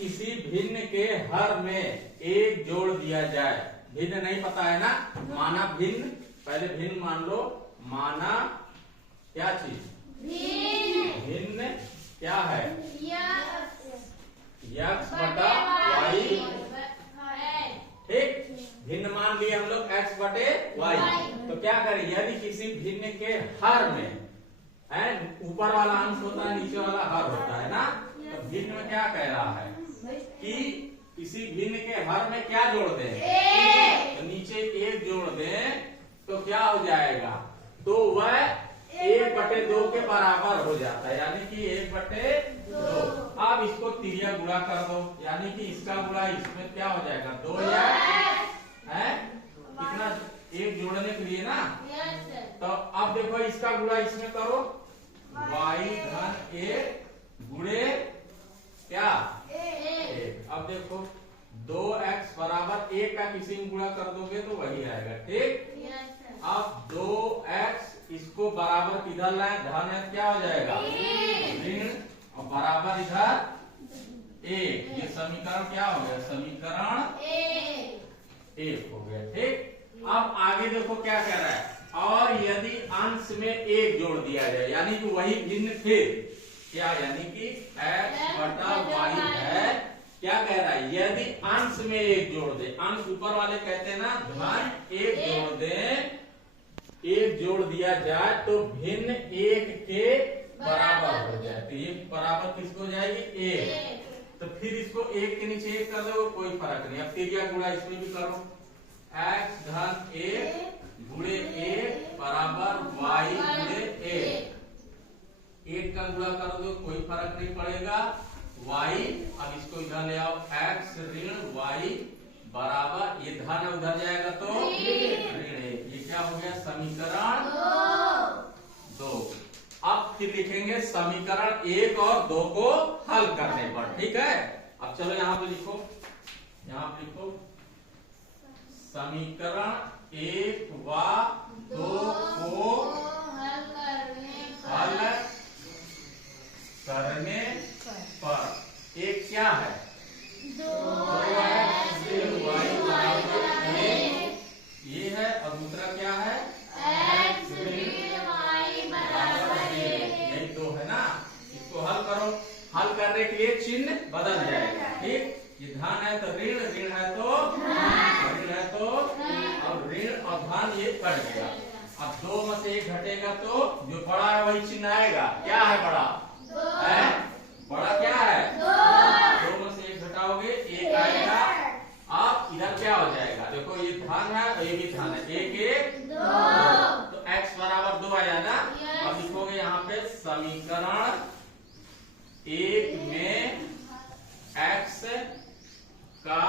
किसी भिन्न के हर में एक जोड़ दिया जाए। भिन्न नहीं पता है ना, माना भिन्न, पहले भिन्न मान लो। माना क्या चीज? भिन्न क्या है? x बटा y। ठीक, भिन्न मान लिए हम लोग x बटे y। तो क्या करें, यदि किसी भिन्न के हर में है, ऊपर वाला अंश होता है, नीचे वाला हर होता है ना, तो भिन्न में क्या कह रहा है कि किसी भिन्न के हर में क्या जोड़ दें? तो नीचे एक जोड़ दें तो क्या हो जाएगा? तो वह 1/2 के बराबर हो जाता है, यानी कि 1/2। अब इसको तिरिया गुणा कर दो, यानी कि इसका गुणा इसमें क्या हो जाएगा? 2 या है कितना, एक जोड़ने के लिए ना। तो अब देखो इसका गुणा इसमें करो, y धन a गुणे क्या? 1। अब देखो 2x बराबर 1 का किसी में गुणा कर दोगे तो वही आएगा। ठीक, अब 2x इसको बराबर किधर लाए? धन है, क्या हो जाएगा? ऋण, और बराबर इधर 1। ये समीकरण क्या हो गया? समीकरण 1 हो गया। ठीक, अब आगे देखो क्या कह रहा है, और यदि अंश में 1 जोड़ दिया जाए, यानी कि वही भिन्न फिर क्या, यानी कि x बटा y है। क्या कह रहा है? यदि अंश में 1 जोड़ दे, अंश ऊपर वाले कहते हैं ना, धन 1 जोड़ दे, 1 जोड़ दिया जाए तो भिन्न 1 के बराबर हो जाए। तो 1 बराबर किसको हो जाएगी? 1। तो फिर इसको 1 के नीचे 1 कर दो, कोई फर्क नहीं। अब तिरिया गुणा इसमें भी करो, x धन 1 गुणे 1 बराबर y गुणे 1। 1 का गुणा कर दो, कोई फर्क नहीं पड़ेगा। y, अब इसको इधर ले आओ, x ऋण y बराबर, ये धन उधर जाएगा तो ऋण 1। ये क्या हो गया? समीकरण 2। अब फिर लिखेंगे समीकरण 1 और 2 को हल करने पर। ठीक है, अब चलो यहाँ पे लिखो, यहाँ पे लिखो समीकरण 1 व 2 को हल करने पर एक क्या है? 2x y बराबर 1 ये है, और दूसरा क्या है? x y बराबर 1। यही 2 है ना। इसको हल करो, हल करने के लिए चिन्ह बदल जाएगा। ठीक, ये धन है तो ऋण, ऋण है तो ऋण है तो, अब ऋण और धन ये कट गया। अब 2 में से 1 घटेगा तो जो बड़ा है वही चिन्ह आएगा। क्या है बड़ा? है बड़ा क्या है? 2 में से 1 घटाओगे 1 आएगा। अब इधर क्या हो जाएगा? देखो ये धन है और ये भी धन है, 1 1 2, तो x बराबर 2 आया ना। अब लिखोगे यहाँ पे समीकरण 1 में x का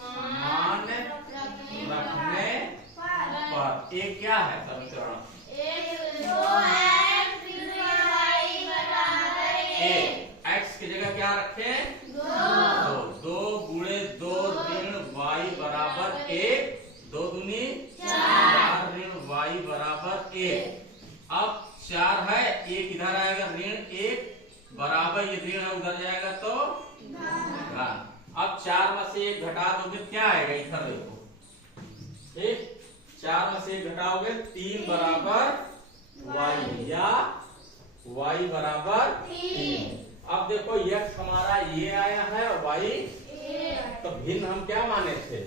मान रखने पर एक क्या है? समीकरण 1 x की जगह क्या रखें? 2 गुणे 2 ऋण y बराबर 1, 2 दूनी 4 ऋण y बराबर 1। अब 4 है, 1 इधर आएगा, ऋण 1 बराबर, ये ऋण है उधर जाएगा तो धन। अब 4 में से 1 घटा दोगे क्या आएगा? इधर देखो, ठीक, 4 में से 1 घटाओगे 3 बराबर y, या y बराबर 3। अब देखो x हमारा ये आया है और y, तो भिन्न हम क्या माने थे?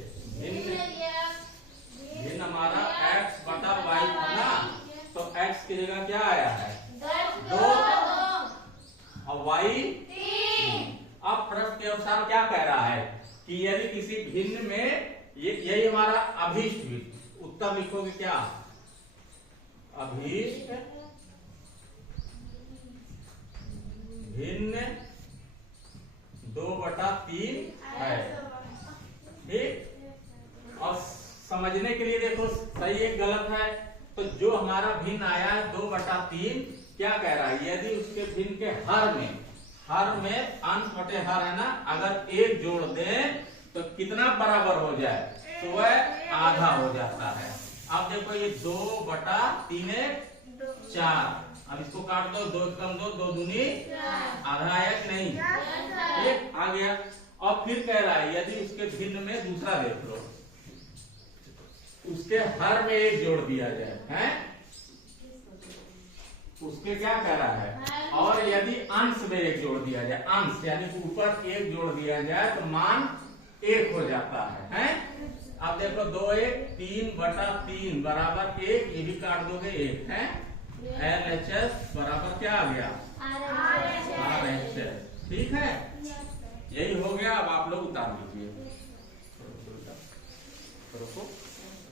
भिन्न हमारा x बटा y था ना, तो x की जगह क्या आया है? 2 और y 3। अब प्रश्न के अनुसार क्या कह रहा है कि यदि किसी भिन्न में, यही हमारा अभीष्ट, उत्तर लिखोगे क्या? अभीष्ट भिन्न 2/3 है। ठीक, और समझने के लिए देखो सही है गलत है। तो जो हमारा भिन्न आया है 2/3, क्या कह रहा है? यदि उसके भिन्न के हर में अंश बटे हर है ना, अगर 1 जोड़ दें तो कितना बराबर हो जाए? तो वह आधा हो जाता है। अब देखो ये 2/3 4, अब इसको काट दो, 2 कम 2, 2 दूनी आधा आया कि नहीं? एक आ गया। और फिर कह रहा है यदि उसके भिन्न में दूसरा देख लो, उसके हर में 1 जोड़ दिया जाए, हैं? उसके क्या कह रहा है? और यदि अंश में 1 जोड़ दिया जाए, अंश यानी ऊपर 1 जोड़ दिया जाए तो मान 1 हो जाता है, हैं? अब देखो 2 1 3/3 बराबर 1, ये भी काट दोगे 1 है। LHS बराबर क्या आ गया? RHS। ठीक है, यही हो गया। अब आप लोग उतार लीजिए। रुको।